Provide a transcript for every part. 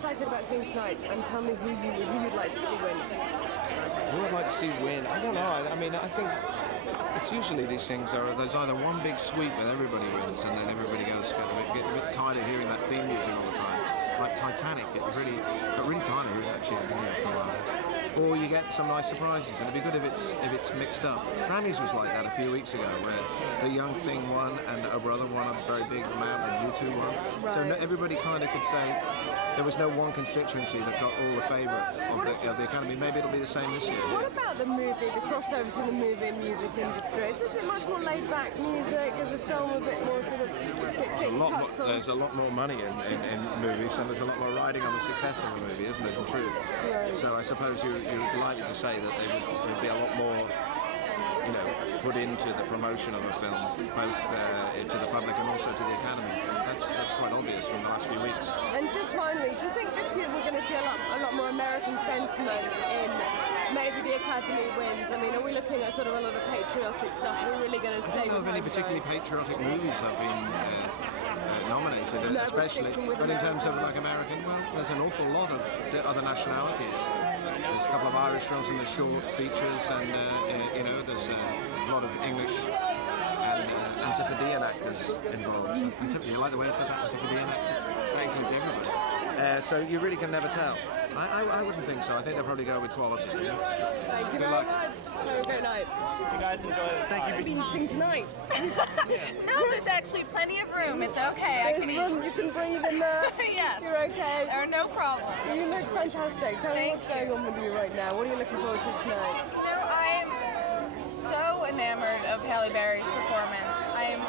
excited about seeing tonight, and tell me who you'd like to see win. Who I'd like to see win? I don't know. I mean, I think it's usually these things there's either one big sweep and everybody wins, and then everybody goes get a bit tired of hearing that theme music all the time. Like Titanic, it really got really tired of hearing that tune for a while. Or you get some nice surprises, and it'd be good if it's mixed up. Grammys was like that a few weeks ago, where the Young Thing won and a brother won a very big amount, and U2 won. Right. So everybody kind of could say there was no one constituency that got all the favour of the Academy. Maybe it'll be the same this year. What about the crossover to the movie and music industry? Is it much more laid-back music? Is the film a bit more sort of there's a lot more money in movies, and there's a lot more riding on the success of a movie, isn't it, in truth? Right. So I suppose you're delighted to say that there'd be a lot more, put into the promotion of a film, both to the public and also to the Academy. That's quite obvious from the last few weeks. And just finally, do you think this year we're going to see a lot more American sentiment in maybe the Academy wins? I mean, are we looking at sort of a lot of patriotic stuff? We're really going to stay. I don't know of any particularly patriotic movies have been nominated, especially. But in terms of like American, well, there's an awful lot of other nationalities. There's a couple of Irish films in the short features, and there's a lot of English and Antipodean actors involved. You like the way I said that, Antipodean actors? That includes everybody. So you really can never tell. I wouldn't think so. I think they'll probably go with quality. Thank you very much. Have a great night. You guys enjoy it. Thank you. What are you sing tonight? No, there's actually plenty of room. It's okay. I can eat. You can breathe in there. Yes. You're okay. There are no problems. You look fantastic. Tell me what's going on with you right now. What are you looking forward to tonight? I'm so enamored of Halle Berry's performance. I'm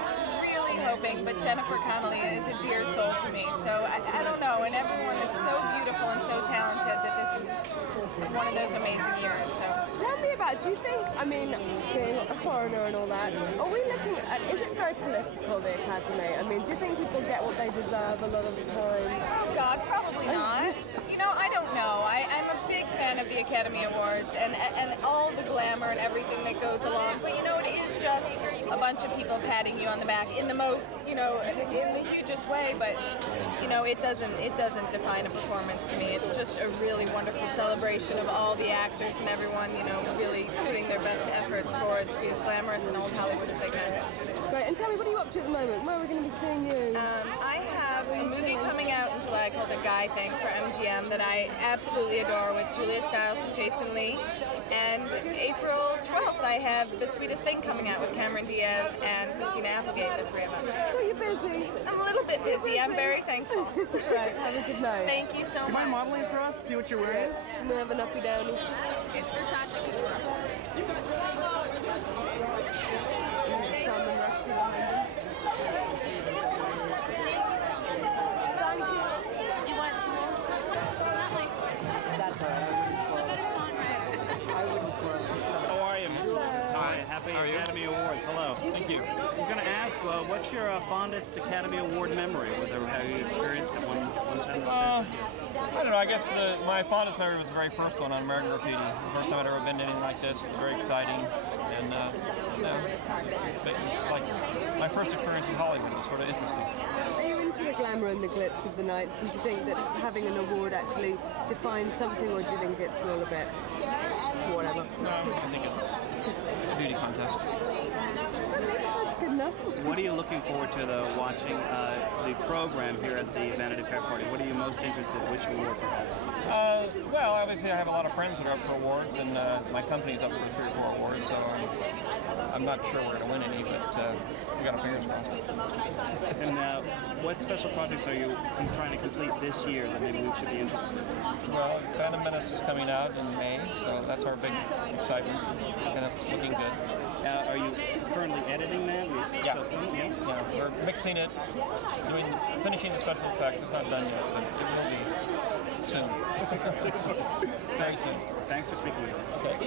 really hoping, but Jennifer Connelly is a dear soul to me. So I don't know, and everyone is so beautiful and so talented that this is one of those amazing years. So tell me about, do you think, I mean, being a foreigner and all that, are we looking at, is it very political, the Academy? I mean, do you think people get what they deserve a lot of the time? God, probably not. I don't know. I'm a big fan of the Academy Awards and all the glamour and everything that goes along. But it is just a bunch of people patting you on the back in the most, in the hugest way. But it doesn't define a performance to me. It's just a really wonderful celebration of all the actors and everyone, really putting their best efforts forward to be as glamorous in old Hollywood as they can. Right, and tell me, what are you up to at the moment? Where are we going to be seeing you? I have a movie coming out in July called The Guy Thing for MGM that I absolutely adore, with Julia Stiles and Jason Lee. And April 12th, I have The Sweetest Thing coming out with Cameron Diaz and Christina Applegate, the three of us. So you're busy? I'm a little bit busy. I'm very thankful. Right, have a good night. Thank you so much. Do you mind modeling for us? See what you're wearing? We have an uppy downy. It's Versace Couture. Salmon rusty behind him. Thank you. Do you want Jewel? That's all right. I wouldn't throw it. How are you? Hi, happy Academy Awards. Hello. Thank you. I'm going to ask, what's your fondest Academy Award memory? Have you experienced it one time? I don't know, I guess my fondest memory was the very first one on American Graffiti. The first time I'd ever been to anything like this. It was very exciting. And it's like my first experience with Hollywood. It was sort of interesting. Are you into the glamour and the glitz of the nights? And do you think that having an award actually defines something, or do you think it's all a bit whatever? No, I think it's a beauty contest. That's good enough. What are you looking forward to, though, watching the program here at the Vanity Fair party? What are you most interested in? Which award, perhaps? Well, obviously I have a lot of friends that are up for awards, and my company's up for 3 or 4 awards, so I'm not sure we're going to win any, but we got our fingers crossed. And what special projects are you trying to complete this year that maybe we should be interested in? Well, Phantom Menace is coming out in May, so that's our big excitement, and it's looking good. Are you currently editing that? Yeah, we're mixing it, finishing the special effects. It's not done yet, but it will be soon. Very soon. Thanks for speaking with us. Okay.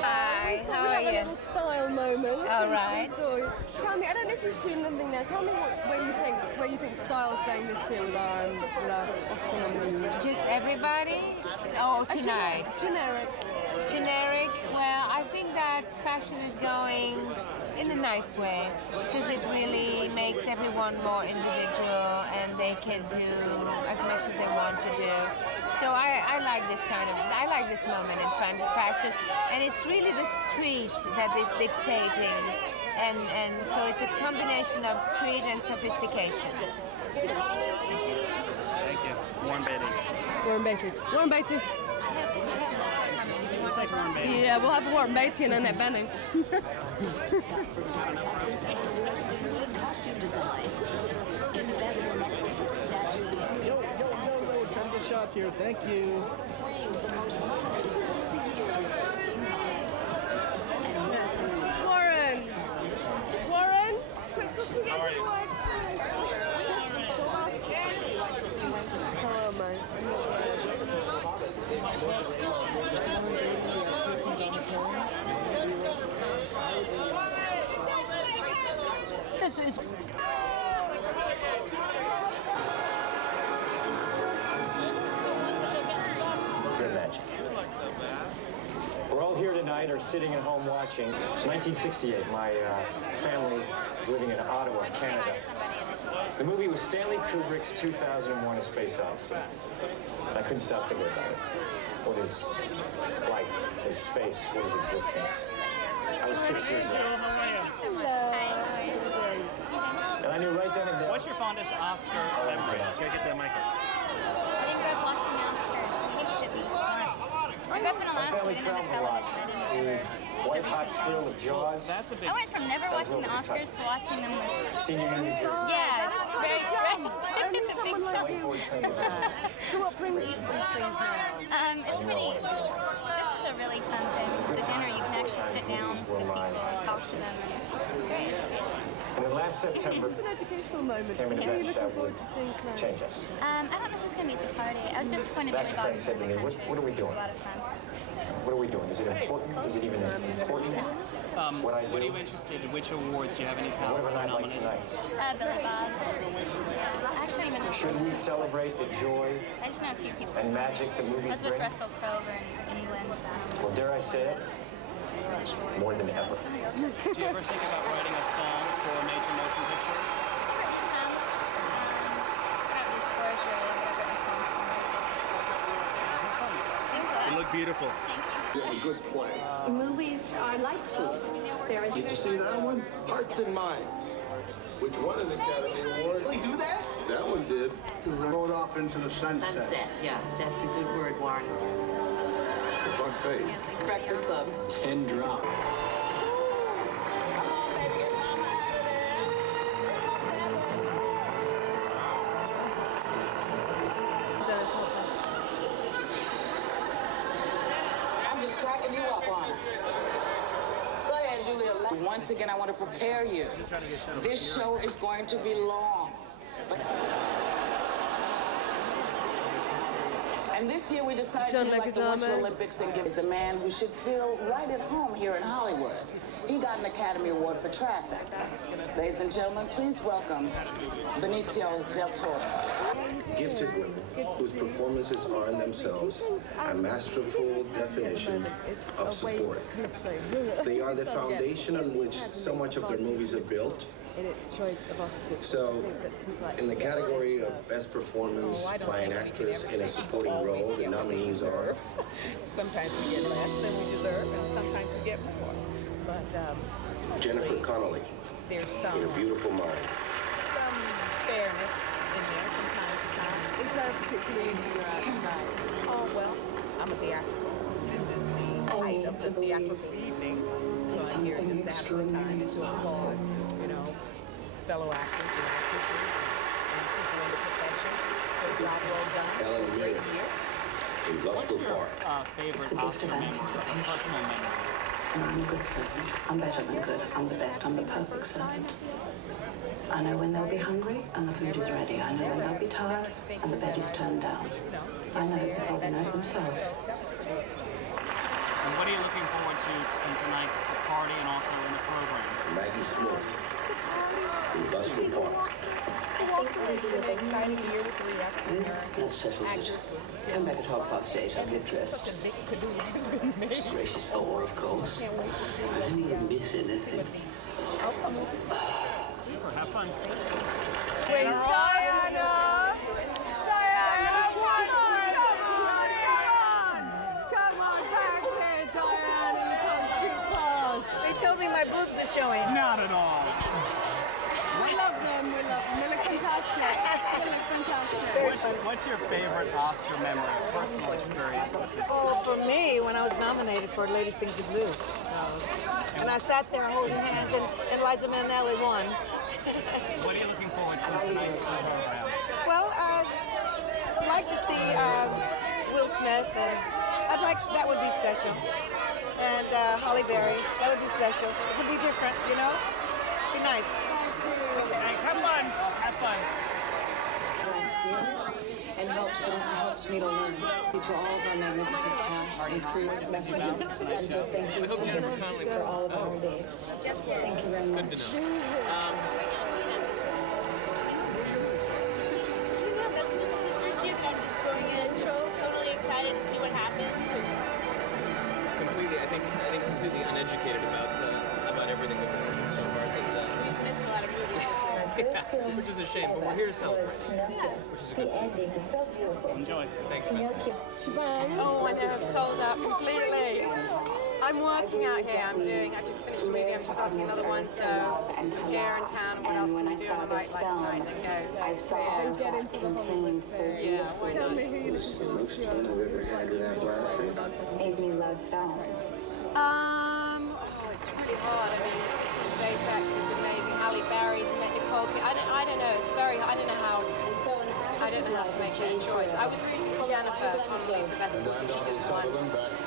Hi, how are a you? little style moment. All right. So, tell me, I don't know if you've seen anything there. Tell me where you think style's going this year with our Oscar nominee. Just everybody? Oh, tonight. Generic. Generic? Well, I think that fashion is going in a nice way because it really makes everyone more individual and they can do as much as they want to do. So I like this I like this moment in fashion, and it's really the street that is dictating, and so it's a combination of street and sophistication. Thank you. Warm Beatty. Warm Beatty. Warm Beatty. We'll take Warm Beatty. Yeah, we'll have a Warm Beatty and Annette Benning. Costume design. In the bedroom, statues of Tons of shots here. Thank you. Warren! Warren! Quick, How are you? Oh, my. This is Good magic. We're all here tonight or sitting at home watching. It's 1968. My family was living in Ottawa, Canada. The movie was Stanley Kubrick's 2001: A Space Odyssey. And I couldn't stop thinking about it. What is life? What is space? What is existence? I was 6 years old. And I knew right then and there. What's your fondest Oscar memory? You gotta get that mic up. I didn't grow up watching the Oscars. I hated it before. I grew up in Alaska. We didn't have a television. I didn't ever. White hot thrill of Jaws. That's a big. I went from never watching the Oscars to watching them with. Senior New Jersey. Yeah, it's very strange. It's a big jump. So what brings you to these things now? It's really. This is a really fun thing. Because the dinner, you can actually sit down with people and talk to them, and it's very educational. And then last September It's an educational moment. came an What are you event that looking would forward to seeing tonight? change us. I don't know who's going to be at the party. I was disappointed That we friend got said to in me, the country. what are we doing? It was a lot of fun. What are we doing? Is it important? Is it even important? What I do? What are you interested in? Which awards? Do you have any pals Whatever that are night like nominated? tonight. Billy Bob. Yeah, I actually don't even know. Should we celebrate the joy I just know a few people. and magic the I movies was with bring? Russell Crowe in England. Well, dare I say it? More than ever. Do you ever think about writing a song for a major motion picture? Some. I don't do scores really, but I've written songs for it. Thanks a lot. You look beautiful. Thank you. You have a good play. Movies are like food. There is Did you see that one? Hearts and Minds. Which won an Academy Award. Really do that? That one did. Rode off into the sunset. sunset. Yeah, that's a good word, Warren. The front page. Breakfast Club. 10 drops. I'm just cracking you up on it. Go ahead, Julia. Once again, I want to prepare you. This show is going to be long. And this year we decided John to like the Winter Leguizamo. Olympics and give is a man who should feel right at home here in Hollywood. He got an Academy Award for Traffic. Ladies and gentlemen, please welcome Benicio del Toro. Gifted women whose performances are in themselves a masterful definition of support. They are the foundation on which so much of their movies are built. In its choice of Oscars. So, in the category of Best Performance by an Actress in a Supporting Role, the nominees are Sometimes we get less than we deserve, and sometimes we get more. But Jennifer Connelly there's some in A Beautiful Mind, fairness in there from time to time. Is there a particular reason tonight? Oh, well, I'm a theatrical. This is the height of the theatrical evenings. So I'm here just to have a good time to applaud, you know, fellow actors and actresses and people in the profession. Good job well done. Alan Great Cumming year. in Gloucester Park. Favorite Oscar memory, personal memory? I'm a good servant. I'm better than good. I'm the best. I'm the perfect servant. I know when they'll be hungry and the food is ready. I know when they'll be tired and the bed is turned down. I know before they know it themselves. And what are you looking forward to in tonight's party and also in the program? Maggie Smith in Gloucester Park. It's been an exciting year with 3 African-American That settles it. Come back at 8:30. I'll get dressed. Such a big to-do has been made. Gracious bore, of course. Can't wait to see I what didn't even miss anything. I'll come over. Super, have fun. Wait, Diana! Diana, come on back here, Diana, you can't speak fast. They told me my boobs are showing. Not at all. We love them, we love them. They look fantastic. They look fantastic. What's your favorite Oscar memory, personal experience with this? Oh, for me, when I was nominated for Lady Sings the Blues. And I sat there holding hands, and Liza Minnelli won. What are you looking forward to tonight's program? Well, I'd like to see Will Smith, and that would be special. And Holly Berry, that would be special. It would be different, you know? Be nice. Thanks, have fun. Have fun. And helps me to learn. To all of our magnificent cast and crew, especially. And so thank you for all of our days. Thank you very much. Totally excited to see what happens. Completely, I think completely uneducated about everything that's going on so far. We've missed a lot of movies. Yeah, which is a shame, but we're here to celebrate, which is a good thing. Enjoy. Thanks, man. Oh, I know, I've sold out completely. I'm working out here. I just finished a movie. I'm just starting another one. So here in town, what else can we do on a night like tonight than go? I saw and get into the Hollywood thing. Yeah, why Tell not? me who you look forward to. Made me love films. Oh, it's really hard. I mean, Sissy Spacek is amazing. Halle Berry's met Nicole Kidman. I don't know. It's very. I don't know how to make that choice. I was rooting for Jennifer Connelly for Best Picture. She just won.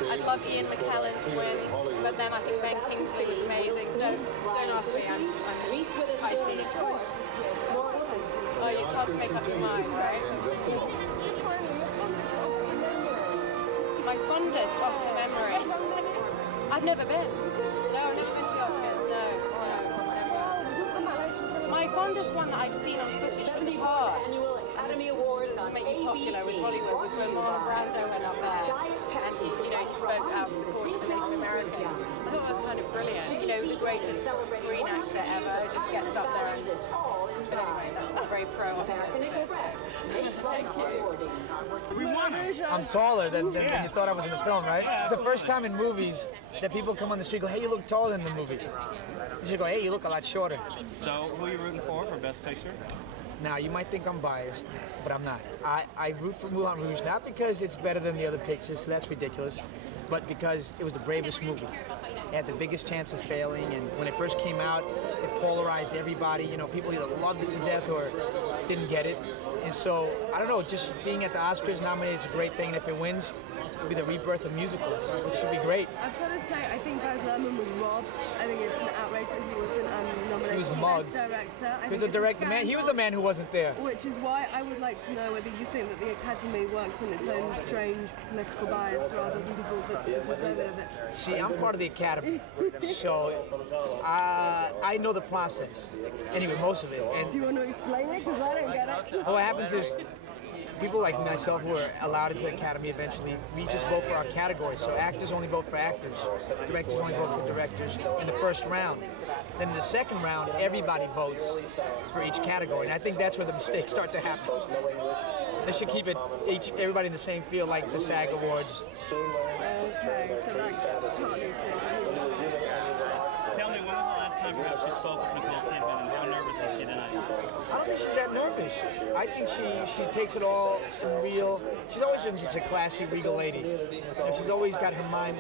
I'd love Ian McKellen to win, but then I think Ben Kingsley was amazing. So don't ask me. I'm spicy. Oh, it's hard to make up your mind, right? My fondest Oscar memory. I've never been. No, I've never been to the Oscars. No, never. My fondest one that I've seen on footage from the past. Academy Awards on Make it popular with Hollywood was when Marlon Brando went up there and he spoke out for the cause of the Native Americans. I thought that was kind of brilliant. The greatest screen actor ever just gets up there and anyway, that's not very pro Oscars. Thank you. I'm taller than you thought I was in the film, right? It's the first time in movies that people come on the street and go, hey, you look taller in the movie. You should go, hey, you look a lot shorter. So, who are you rooting for Best Picture? Now, you might think I'm biased, but I'm not. I root for Moulin Rouge, not because it's better than the other pictures, because that's ridiculous, but because it was the bravest movie. It had the biggest chance of failing, and when it first came out, it polarized everybody. People either loved it to death or didn't get it. And so, I don't know, just being at the Oscars nominated is a great thing, and if it wins, it'll be the rebirth of musicals, which would be great. I've got to say, I think Baz Luhrmann was robbed. I think it's an outrage that he wasn't nominated He was for mugged. Best Director. He was the director, man. He was the man who wasn't there. Which is why I would like to know whether you think that the Academy works on its own strange political bias rather than people that deserve it of it. See, I'm part of the Academy, so I know the process. Anyway, most of it. And do you want to explain it? Because I don't get it. what happens is, people like myself who are allowed into the Academy eventually, we just vote for our categories. So actors only vote for actors, directors only vote for directors in the first round. Then in the second round, everybody votes for each category. And I think that's where the mistakes start to happen. They should keep everybody in the same field like the SAG Awards. Okay, so that's partly Tell me, when was the last time perhaps you spoke with Nicole Kidman, and how nervous is she tonight? I don't think she's that nervous. I think she takes it all in real. She's always been such a classy, regal lady. She's always got her mind,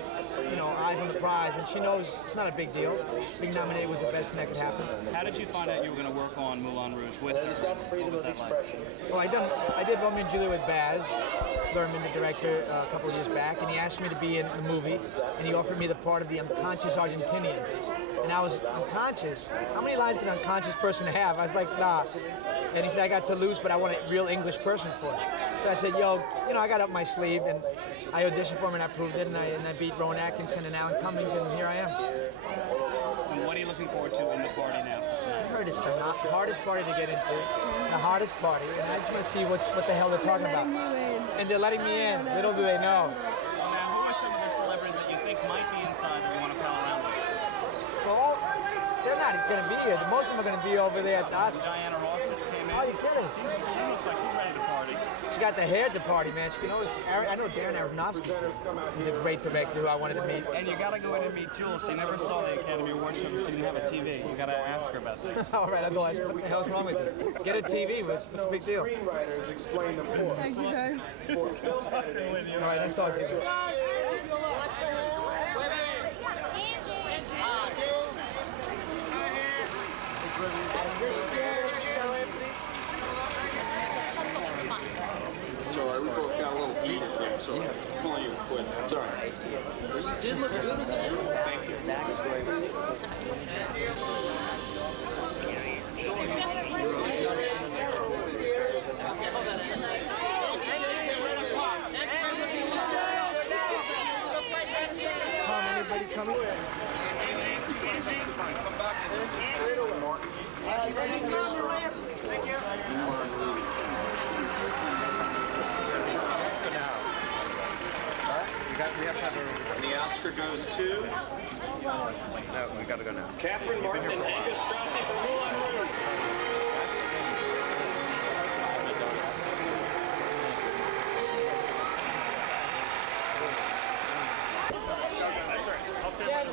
eyes on the prize, and she knows it's not a big deal. Being nominated was the best thing that could happen. How did you find out you were going to work on Moulin Rouge with her? What was that like? Well, I did Romeo and Juliet with Baz Luhrmann, the director, a couple of years back, and he asked me to be in the movie, and he offered me the part of the unconscious Argentinian. And I was unconscious. How many lines can an unconscious person have? I was like, nah. And he said, I got Toulouse, but I want a real English person for it. So I said, I got up my sleeve, and I auditioned for him, and I proved it, and I beat Rowan Atkinson and Alan Cumming, and here I am. And what are you looking forward to in the party now? heard it's the hardest party to get into, the hottest party, and I just want to see what the hell they're talking about. And they're letting me in. Little do they know. Now, who are some of the celebrities that you think might be inside that you want to pal around with? Well, they're not going to be here. Most of them are going to be over there at the Oscars. Diana Ross just came in. Oh, you kidding? She looks like she's ready to party. She got the hair to party, man. She can always. I know Darren Aronofsky. He's a great director who I wanted to meet. And you got to go in and meet Jewel. She never saw the Academy Awards show because she didn't have a TV. You got to ask her about that. All right, I'll go ask her. What the hell's wrong with you? Get a TV. What's the big deal? Screenwriters explain the force. Thank you, Dave. For film editing. All right, let's talk to you. Sorry, we both got a little heated there, so I'm calling you a quit. It's all right. You did look good as a girl. Thank you. Backstory. Tom, anybody coming? Thank you. We have to have a... And the Oscar goes to... No, we got to go now. Catherine Martin and Angus Stratney for Moulin Rouge. That's all right. I'll stand by the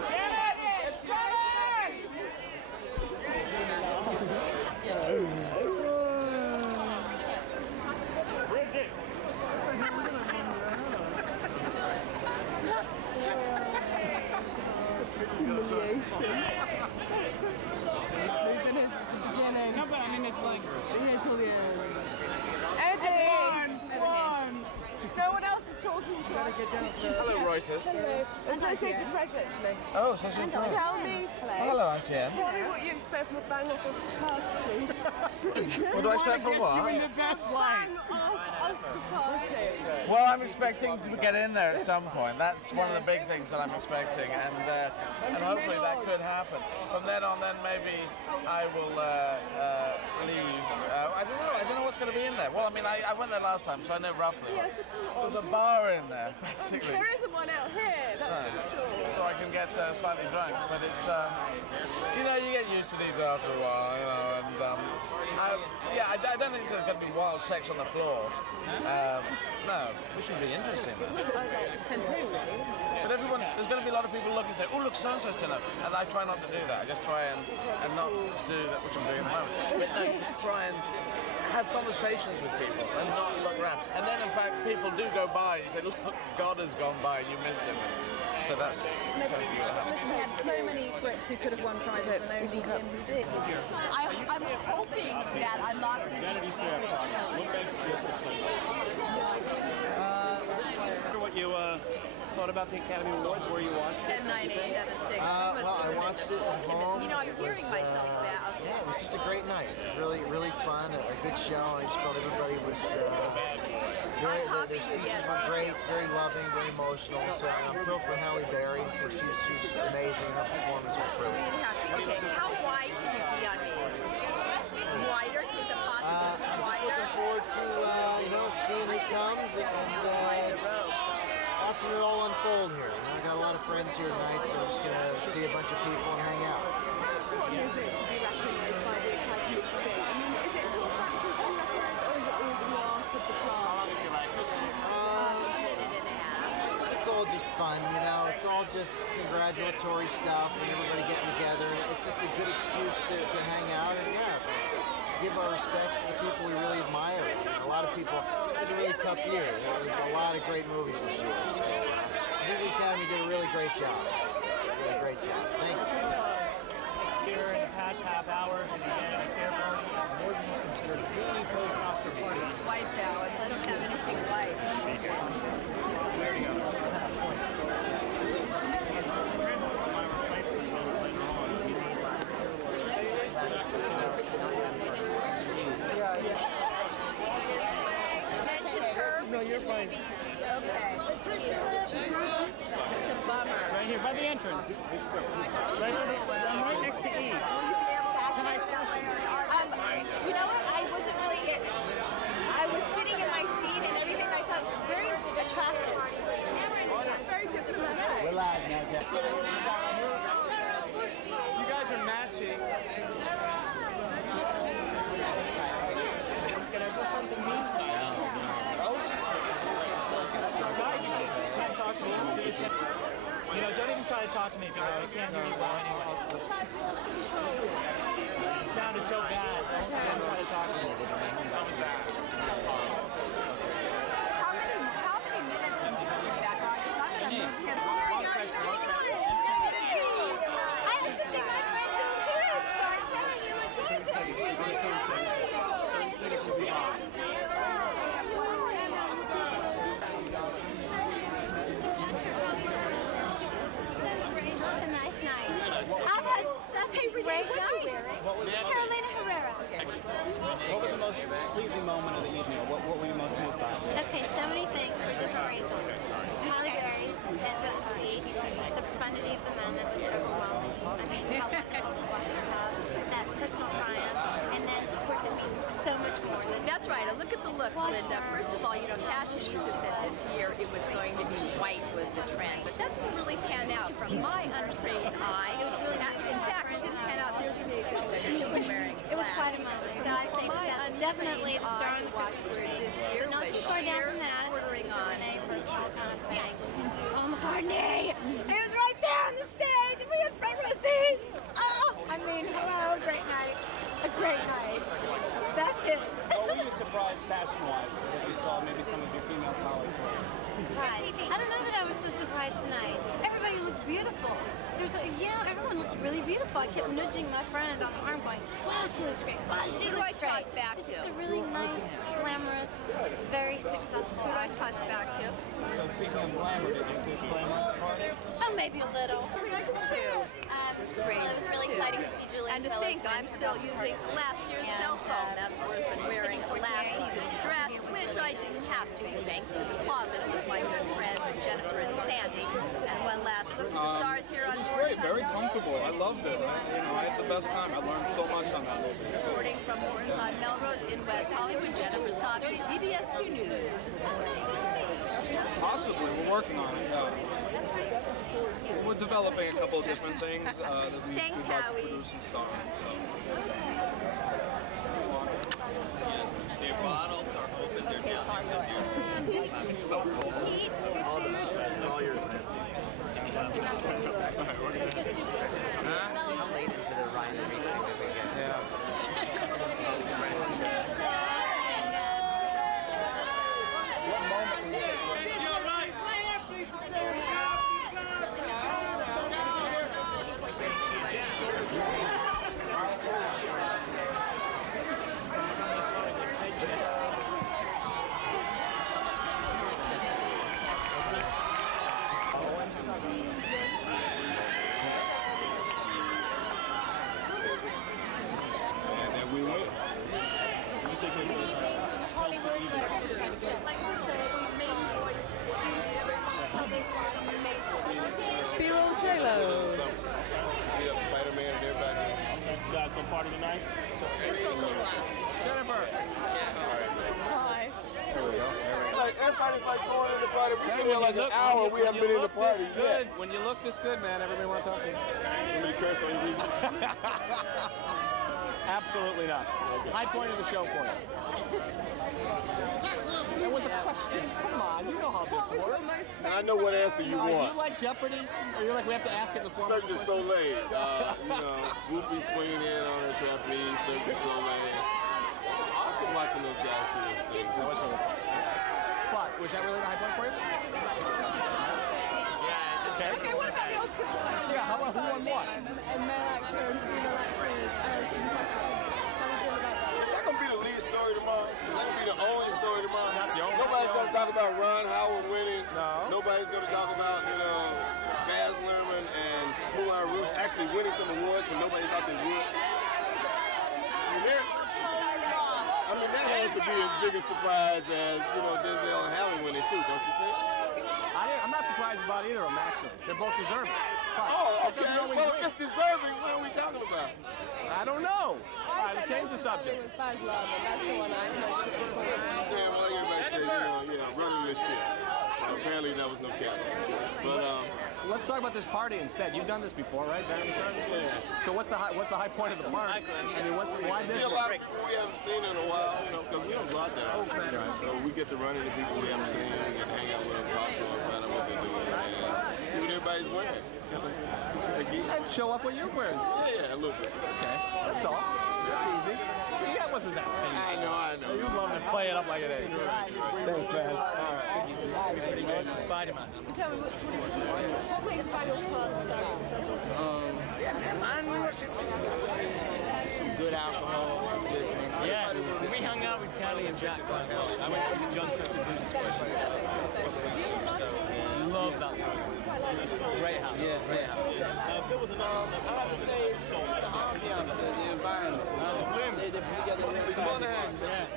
No, but I mean, it's like, yeah, till the end. Eddie! No one else is talking to us. Hello, Reuters. Hello. Associated Press, actually. Oh, Associated Press. Tell me, Hello, Anne. tell me what you expect from a bang-off Oscar party, please. What do I expect from what? You're in the best light. Bang-off Oscar party. Well, I'm expecting to get in there at some point. That's one of the big things that I'm expecting, and hopefully that could happen. From then on, then maybe I will leave. I don't know what's going to be in there. Well, I mean, I went there last time, so I know roughly. Yes, There's a bar in there, basically. There isn't one out here, that's for sure. So I can get slightly drunk, but it's, you know, you get used to these after a while, you know, and I don't think there's going to be wild sex on the floor. No, which would be interesting. But everyone, there's going to be a lot of people looking and say, oh, look, so-and-so's turned up. And I try not to do that. I just try and not do that, which I'm doing at the moment. But no, just try and have conversations with people and not look around. And then, in fact, people do go by and you say, look, God has gone by and you missed him. So that's tends to be what happens. We had so many Brits who could have won prizes and only Jim who did. I'm hoping that I'm not going to be what you thought about the Academy Awards, where you watched it? 10-9-8-7-6. Well, I watched it at home. You know, I'm hearing myself back. Yeah, it was just a great night. It was really fun, a good show. I just felt everybody was their speeches were great, very loving, very emotional. So I'm thrilled for Halle Berry. She's amazing. Her performance was brilliant. Okay, how wide can it be on me? It's wider? Is it possible to be I'm just wider? looking forward to seeing who comes and just watching it all unfold here. I got a lot of friends here tonight, so I'm just gonna see a bunch of people and hang out. What is it to be recognised by the Academy for? I mean, is it all factors in that, or is it all the art of the craft? It's all just fun, you know. It's all just congratulatory stuff and everybody getting together. It's just a good excuse to hang out and give our respects to the people we really admire. A lot of people. It was a really tough year. There was a lot of great movies this year. So I think the Academy did a really great job. Really great job. Thank you. Here in the past half hour, did you get any ceremony? White balance. I don't have anything white. There you go. Mention her. No, you're fine. Okay. It's a bummer. Right here, by the entrance. Right next to E. You know what? I wasn't really. I was sitting in my seat and everything I saw was very attractive. Very different. We're live now, Jeff. You guys are matching. Can I do something mean? Can't talk to me. You know, don't even try to talk to me because I can't hear you well anyway. The sound is so bad. Don't try to talk to me. How many minutes until we're back on? Because I'm going to miss him. I had to sing my friend Jules here and start crying. You look gorgeous. So great. What a nice night. I've had such a great night. Carolina Herrera. What was the most pleasing moment of the evening? What were you most moved by? Okay, so many things for different reasons. Halle Berry's end of the speech, the profundity of the moment was overwhelming. I mean, how wonderful to watch her have that personal triumph, and then, of course, it means so much more than That's right. And look at the looks, Linda. First of all, you know, fashionistas said this year it was going to be white was the trend, but that's what really panned out from my untrained eye. It was really, in fact, it didn't pan out. There's me wearing it was quite a moment. So I'd say that's definitely the star of the Christmas tree. This year, but not too far down from that. Bordering on personal kind of thing. Oh, McCartney! He was right there on the stage, and we had front row seats. Oh, I mean, hello, great night. A great night. That's it. What were you surprised fashion-wise that you saw maybe some of your female colleagues wearing? Surprised. I don't know that I was so surprised tonight. Everybody looked beautiful. There's, everyone looked really beautiful. I kept nudging my friend on the arm, going, "Wow, she looks great. Wow, she looks great." It's just a really nice, glamorous, very successful. Who do I toss back to? So speaking of glamour, did you see glamour at the party? Oh, maybe a little. Two. Great. Well, it was really exciting to see Julie. And to think I'm still using last year's cell phone. That's worse than wearing last season's dress, which I didn't have to, thanks to the closets of my good friends Jennifer and Sandy. And one last look at the stars here on It's great, very comfortable. I loved it. I had the best time. I learned so much on that movie. Reporting from Morton's on Melrose in West Hollywood, Jennifer Sato, CBS 2 News. Possibly, we're working on it. We're developing a couple of different things that we'd like to produce and star in. So. Yes, their bottles are open. They're down there. It's so cool. All yours. How late into the Ryan and Reese thing did we get? Yeah. B-roll J-Lo. Spider-Man and everybody. You guys go party tonight? Just for a little while. Jennifer. Hi. Like everybody's like going to the party. We've been here like an hour. We haven't been in the party yet. When you look this good, man, everybody want to talk to you. Want me to curse on you? Absolutely not. High point of the show for you. There was a question. Come on, you know how this works. And I know what answer you want. You like Jeopardy? Or you're like, we have to ask it in the form Cirque of a du Soleil. Whoopi swinging in on her trapeze, Cirque du Soleil. Awesome watching those guys do those things. That was really fun. But, was that really the high point for you? Yeah. Okay, what about the Oscars? Yeah, how about who won what? And male actor and female actress as impressive. How do you feel about that? Is that going to be the lead story tomorrow? Is that going to be the only story tomorrow? Not the only. Nobody's going to talk about Ron Howard winning. No. Nobody's going to talk about, Baz Luhrmann and Moulin Rouge actually winning some awards when nobody thought they would. I mean, that has to be as big a surprise as, Denzel and Halle winning too, don't you think? I I'm not surprised about either of them, actually. They're both deserving. But Oh, it doesn't okay. always Well, win. if it's deserving, what are we talking about? I don't know. All right, let's change the subject. With Baz Luhrmann, that's the one I'm most disappointed. Yeah, well, everybody say, I'm running this shit. Apparently that was no cap. But let's talk about this party instead. You've done this before, right? So what's the high point of the party? I mean, why this? See a lot of people we haven't seen in a while, because we don't go out that often. So we get to run into people we haven't seen and hang out with them, talk to them, find out what they're doing, and see what everybody's wearing. And show off what you're wearing. Yeah, a little bit. Okay, that's all. That's easy. See, that wasn't that easy. I know. You love to play it up like it is. Thanks, man. All right. Spider-Man. So tell me, what makes final parts of that? Some good alcohol, some good drinks. Yeah, we hung out with Kelly and Jack. I went to see the John Spencer Blues so love that place. Great house. Yeah, great house. I'd like to say just the ambiance, the environment. They put together really Come on, hands.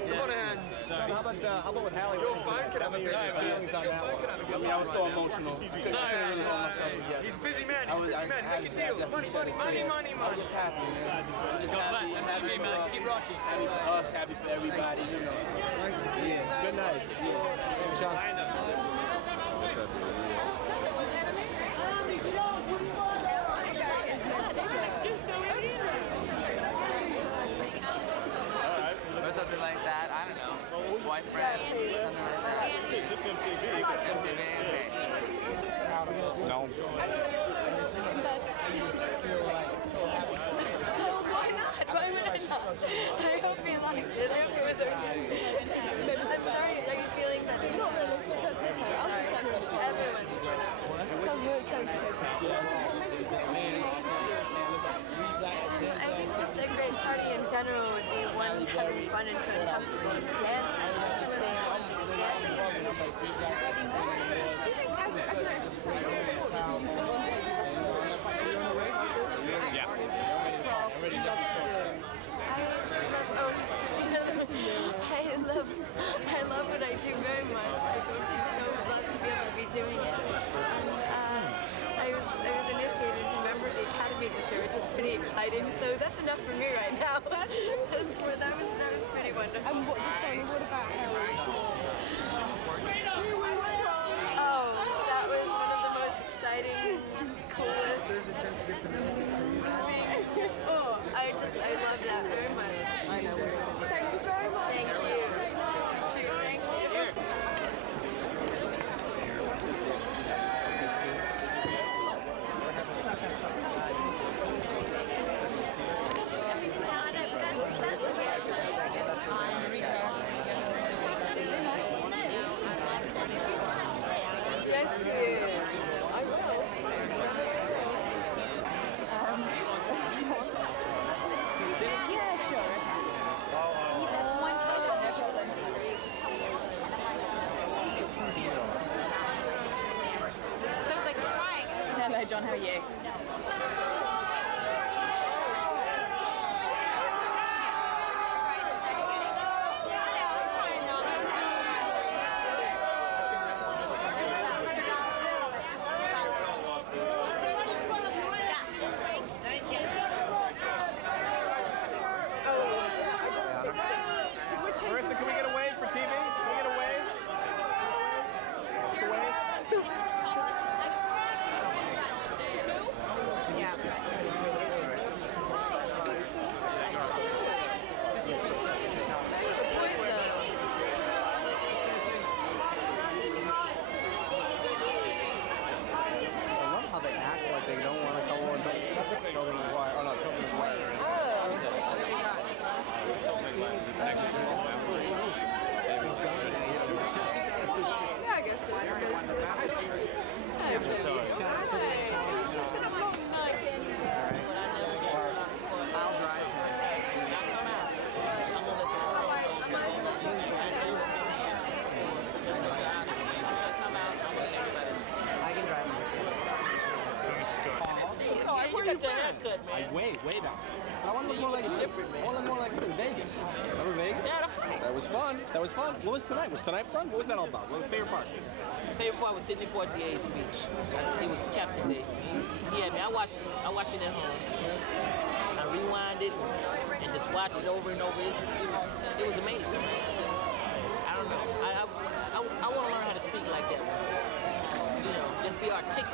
Come on, hands. So how about with Hallie? You're fine. Can have a good feelings on that one? I was so emotional. He's a busy man. Make a deal. Money. I'm just happy, man. I'm happy man. Keep rocking. Happy for us, happy for everybody, Nice to see you. Good night. Sean. Or something like that. I don't know. Boyfriend, something like that. MTV, okay. No. Why not? Why would I not? I hope he liked it. I hope it was okay. I'm sorry, are you feeling better? Not really. That's okay. I'll just stand here. Everyone's Tell me what it sounds I think just a great party in general would be one having fun and feeling comfortable and dancing. That's the thing. Dancing and music. I love what I do very much. I think I'm so blessed to be able to be doing it. And I was initiated to member of the Academy this year, which is pretty exciting. So that's enough for me right now. that was pretty wonderful. And what about Harry? Oh, that was one of the most exciting, coolest. Oh, I love that very much. Thank you very much. Thank you. Thank you. I will. Yeah, sure. Sounds like I'm trying. Hello, John. How are you? Marissa, can we get a wave for TV? Can we get a wave? Just a wave? got your haircut, man. Way down. I want to look more like different, man. I want to look more like Vegas. Remember Vegas? Yeah, that's right. That was fun. That was fun. What was tonight? Was tonight fun? What was that all about? What was your favorite part? My favorite part was Sidney Poitier's speech. It was captivating. He had me. I watched it at home. I rewind it and just watch it over and over. It was amazing. I don't know. I want to learn how to speak like that. You know, just be articulate.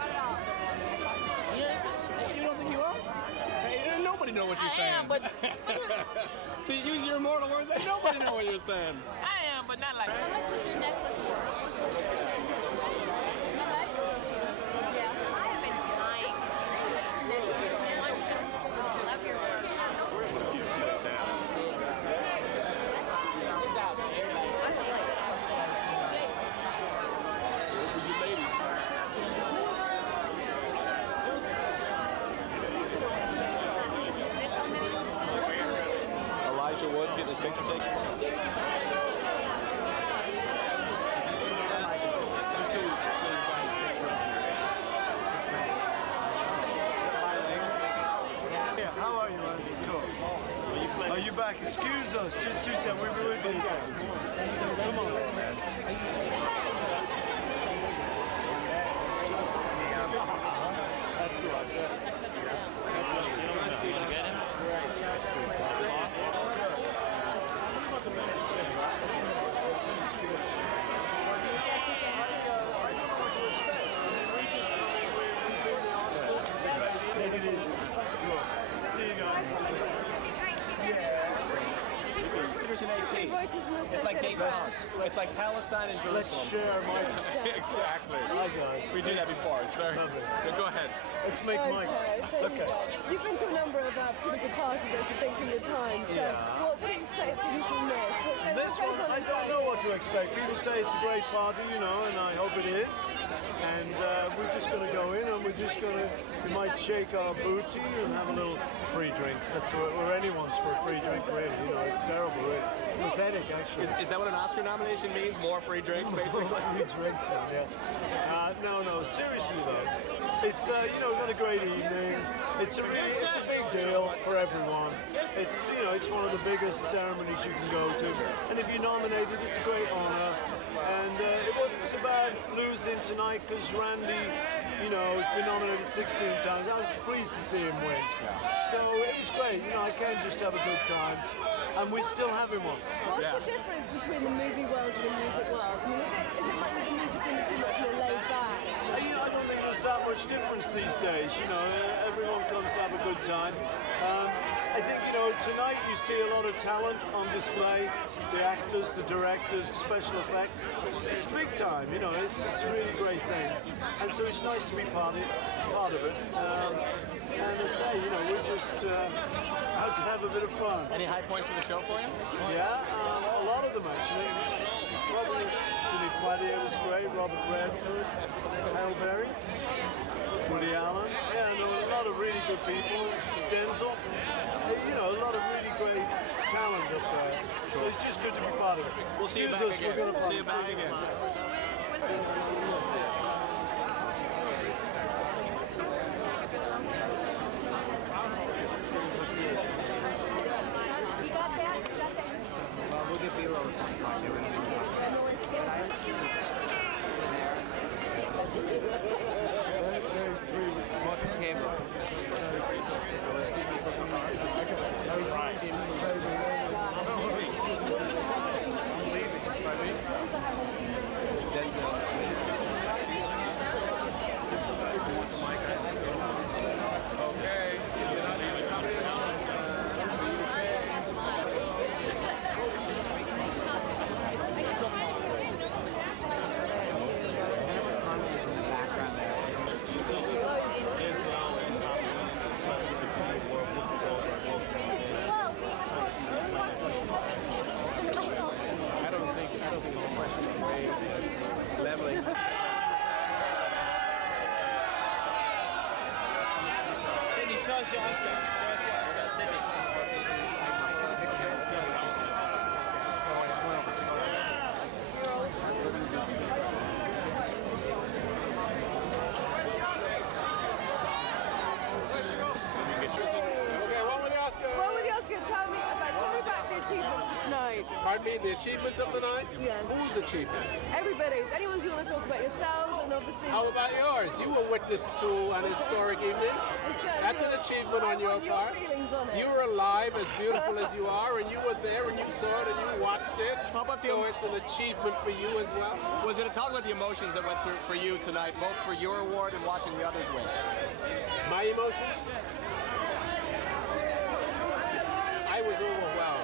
You know what I'm saying? You don't think you are? Hey, nobody know what you're saying. I am, but to use your immortal words, nobody know what you're saying. I am, but not like that. How much is your necklace worth? Yeah, I have been dying. How much your necklace worth? I love your work. Elijah Woods getting his picture taken. How are you, man? Good. Are you back? Excuse us. Just 2 seconds. We'll be with you. Come on, man. That's right. Take it easy. See you guys. Division 18. It's like it's like Palestine and Jerusalem. Let's share mics. Exactly. Hi guys. We did that before. It's very lovely. Go ahead. Let's make mics. Okay. You've been to a number of political parties, as you think, in your time. So, what are you expecting from this? This one, I don't know what to expect. People say it's a great party, you know, and I hope it is. And we're just going to go in and we might shake our booty and have a little free drinks. That's where anyone's for a free drink, really. You know, it's terrible, really. Pathetic, actually. Is that what an Oscar nomination means? More free drinks, basically? Free drinks, man, yeah. No, seriously, though. It's, you know, we've got a great evening. It's a big deal for everyone. It's, you know, it's one of the biggest ceremonies you can go to. And if you're nominated, it's a great honor. And it wasn't so bad losing tonight because Randy, you know, has been nominated 16 times. I was pleased to see him win. So it was great. You know, I came just to have a good time. And we're still having one. What's the difference between the movie world and the music world? I mean, is it like the music industry much more laid back? You know, I don't think there's that much difference these days. You know, everyone comes to have a good time. I think, you know, tonight you see a lot of talent on display. The actors, the directors, special effects. It's big time, you know, it's a really great thing. And so it's nice to be part of it. And I say, you know, we're just out to have a bit of fun. Any high points for the show for you? Yeah, a lot of them actually. Probably Sidney Poitier was great, Robert Redford, Halle Berry, Woody Allen. Yeah, and there were a lot of really good people. Denzel. You know, a lot of really great talent up there. So it's just good to be part of it. We'll see you back again. See you back again. We'll get B-roll or something. mean the achievements of the night? Yes. Whose achievements? Everybody's. Anyone's you want to talk about yourselves, and obviously. How about yours? You were witness to an historic evening. That's an achievement on your part. Feelings on it. You were alive, as beautiful as you are, and you were there, and you saw it, and you watched it. How about so it's an achievement for you as well. Was it talk about the emotions that went through for you tonight, both for your award and watching the others win? My emotions? I was overwhelmed.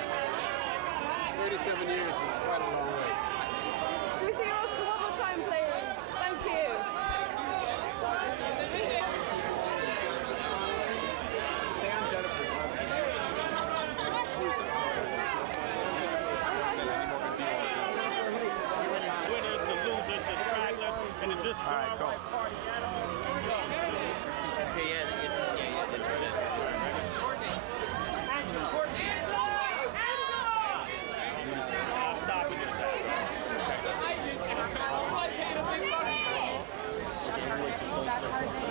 37 years is quite a long way. Can we see your Oscar one more time, please? Thank you. All right, cool. Okay, yeah.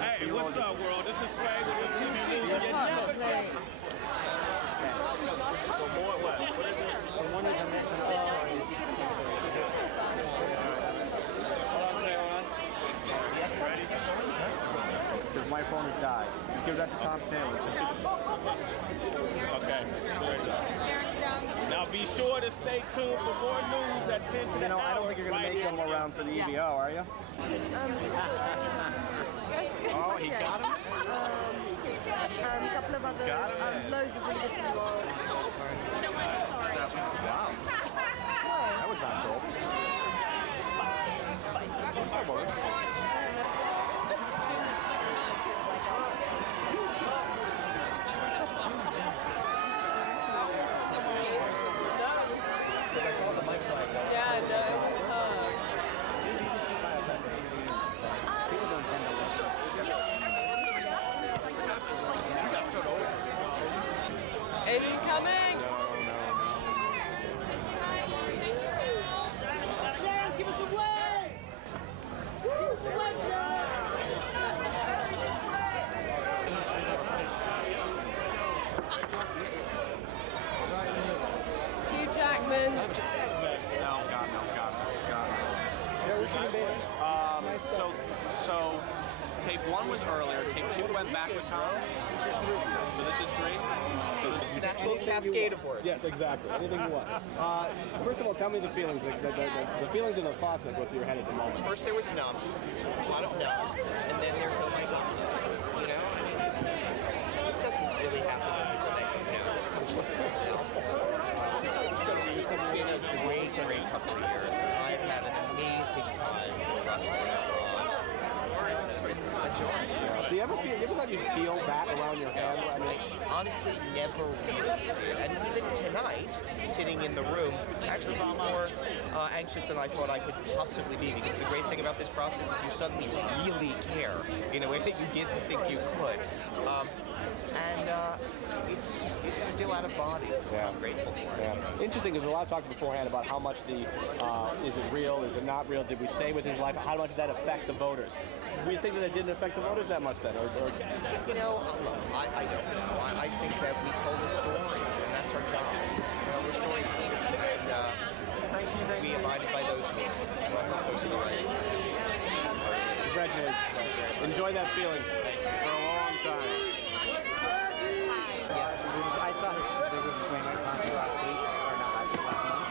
Hey, what's up, world? This is Swag with the TV. Because my phone has died. Give that to Tom Taylor. Okay. Now be sure to stay tuned for more news at 10 to the hour. I don't think you're going to make one more round for the EVO, are you? Oh, he got him? A couple of others, loads of really good people. Wow. That was not cool. Yeah, no. Eddie coming! Sharon, give us a wave! Give us a wave, Sharon! Hugh Jackman. No, God. So tape 1 was earlier, tape 2 went back with Tom. So this is 3. So this It's an actual cascade of words. Yes, exactly. Anything you want. First of all, tell me the feelings, the feelings and the thoughts that go through your head at the moment. First there was numb, a lot of numb, and then there's oh my God. You know, I mean, this doesn't really happen to people that you know, much less yourself. It's been a great couple of years. I've had an amazing time with us. Do you ever thought you'd feel that around your head? I honestly never really did. And even tonight, sitting in the room, actually more anxious than I thought I could possibly be. Because the great thing about this process is you suddenly really care in a way that you didn't think you could. It's still out of body. Yeah. I'm grateful for it. Yeah. Interesting, there's a lot of talk beforehand about how much is it real, is it not real, did we stay with his life, how much did that affect the voters? Do you think that it didn't affect the voters that much then? Or... You know, look, I don't know. I think that we told a story, and that's our job. You know, we're storytellers, and we abided by those rules. So I hope those are the right. Congratulations. Enjoy that feeling for a long time. Yes, I saw David Schwimmer concert last week, or not last week, last month.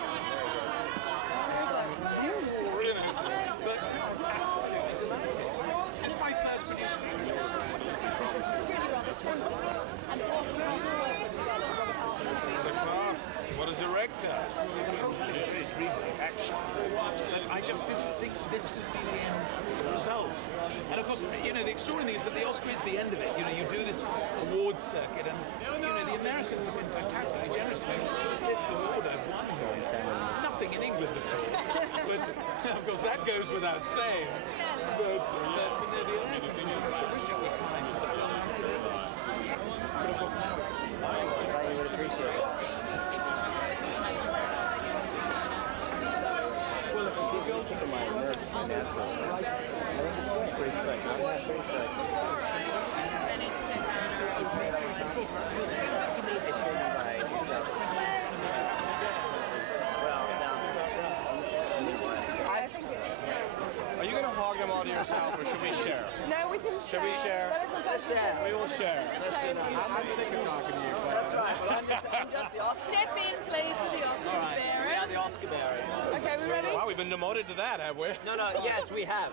It's my first producer. The cast, what a director. I just didn't think this would be the end result. And of course, you know, the extraordinary thing is that the Oscar is the end of it. You know, you do this awards circuit, and you know, the Americans have been fantastically generous. This is the 5th award I've won here. Nothing in England, of course. But of course, that goes without saying. But you know, the Americans are terrifically kind to still want to live. I would appreciate it. Well, if you go to my nerves in Nashville, I think it's pretty slick. I'm not pretty slick. It's going to be by... Well, no, all to yourself, or should we share? No, we can share. Should we share? Let's share. We will share. I'm sick of talking to you. That's right. Well, I'm just the Oscar. Step in, please, with the Oscar bearers. We are the Oscar bearers. Okay, we ready? Wow, we've been demoted to that, have we? No, yes, we have.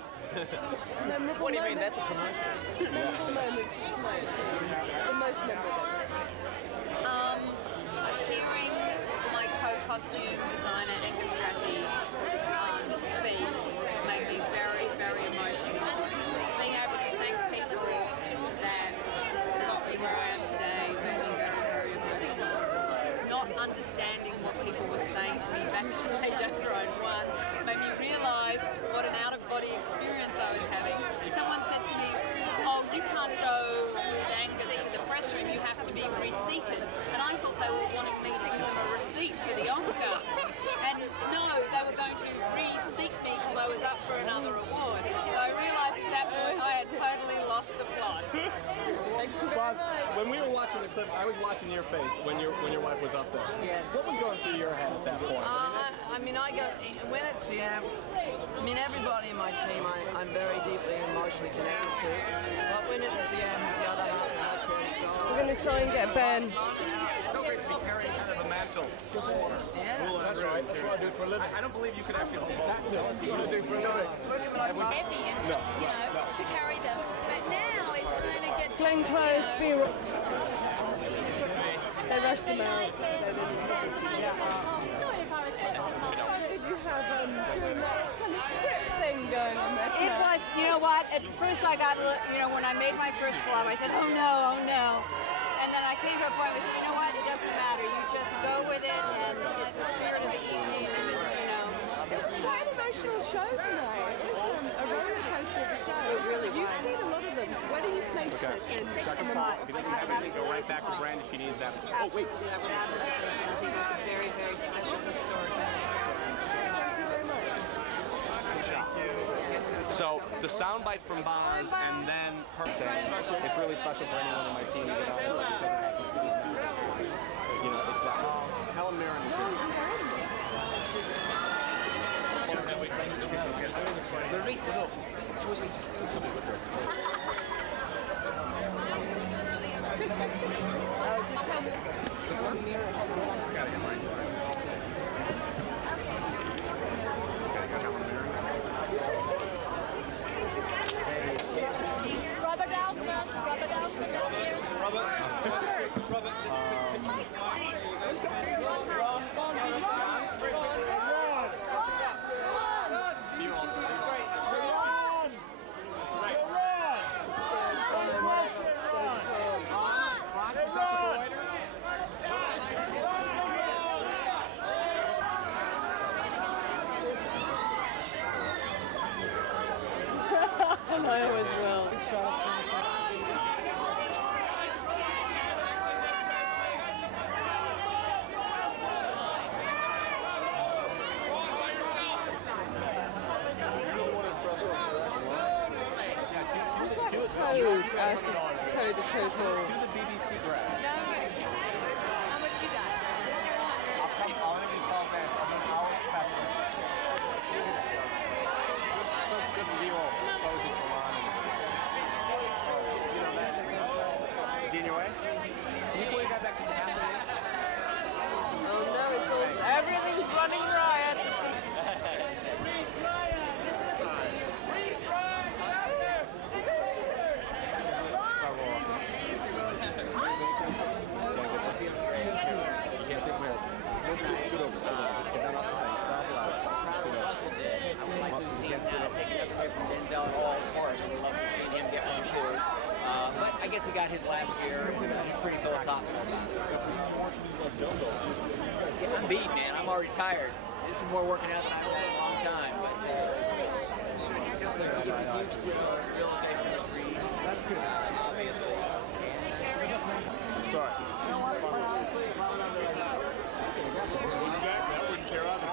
What do you mean? That's a promotion. Memorable moments of tonight. The most memorable. Hearing my co-costume designer Angus Strathey speak made me very, very emotional. Being able to thank people that got me where I am today made me very, very emotional. Not understanding what people were saying to me backstage after I'd won made me realise what an out-of-body experience I was having. Someone said to me, "Oh, you can't go with Angus to the press room, you have to be reseated." And I thought they were wanting me to give them a receipt for the Oscar. And no, they were going to reseat me because I was up for another award. So I realised at that point I had totally lost the plot. Boss, when we were watching the clips, I was watching your face when your wife was up there. Yes. What was going through your head at that point? I mean, when it's Siam, I mean, everybody in my team I'm very deeply emotionally connected to. But when it's Siam, it's the other half of my creative soul. We're going to try and get Ben. Don't wait to be carrying kind of a mantle. Yeah. That's right. That's what I do for a living. I don't believe you could actually hold both. That's what I do for a living. Heavy and, to carry them. But now it kind of gets... Glenn Close, be they rushed them out. How did you have doing that kind of script thing going on there? It was, you know what, at first I got, when I made my first flub, I said, oh no. And then I came to a point where I said, you know what, it doesn't matter. You just go with it, and it's the spirit of the evening, It's quite an emotional show tonight. It's a roller coaster of a show. It really You've was. seen a lot of them. Where do you place this in the Because this is having to go right back to Brand if she needs that. Oh, wait. I think it was a very, very special historic night. So the soundbite from Boz and then her saying it's really special for anyone on my team to get out. You know, it's that. Helen Mirren is here. Oh, just tell me. Robert Altman down here. Robert, I always will. Toad to Toad Hall. Do the BBC grab. How much you got? I'll interview Saul Vance. I'll expect him. Good view of posing for Ron. You know that? Is he in your way? Can you believe you got that contamination? Oh no, it's all, everything's running riot. But I guess he got his last year. He's pretty philosophical about it. Yeah, I'm beat, man. I'm already tired. This is more working out than I've done in a long time. But he gets a huge realization of free, obviously. Sorry. Exactly. I wouldn't care either.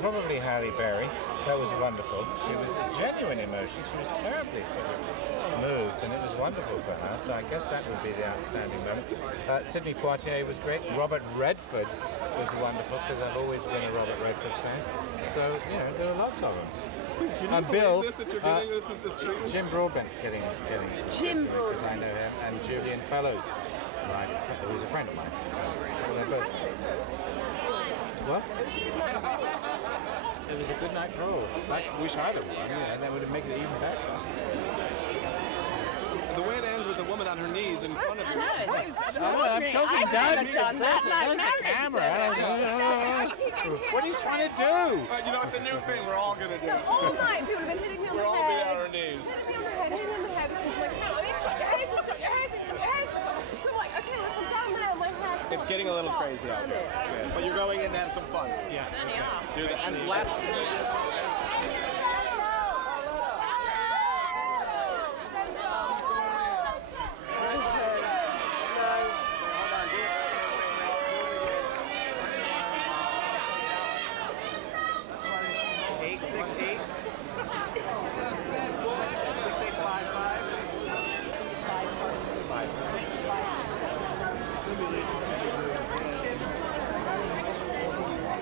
Probably Halle Berry. That was wonderful. She was a genuine emotion. She was terribly sort of moved, and it was wonderful for her. So I guess that would be the outstanding moment. Sidney Poitier was great. Robert Redford was wonderful because I've always been a Robert Redford fan. So you know there were lots of them. Can you Bill, believe this, that you're getting this treatment? Jim Broadbent getting Jim because I know him, and Julian Fellows, who's a friend of mine. So they're both. What? It was a good night for all. I wish I'd have won, and that would have made it even better. The way it ends with the woman on her knees in front of you. I'm talking down. There's the camera. What are you trying to do? You know, it's a new thing we're all going to do. All night people have been hitting me on the head. We're all be on our knees. Hitting me on the head, hitting me on the head because my cat, your head, your head. So I'm like, okay, well, if I'm down there, my head. It's getting a little crazy out there. Yeah. But you're going in to have some fun. Yeah. And last.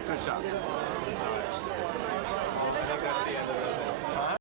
Good shot.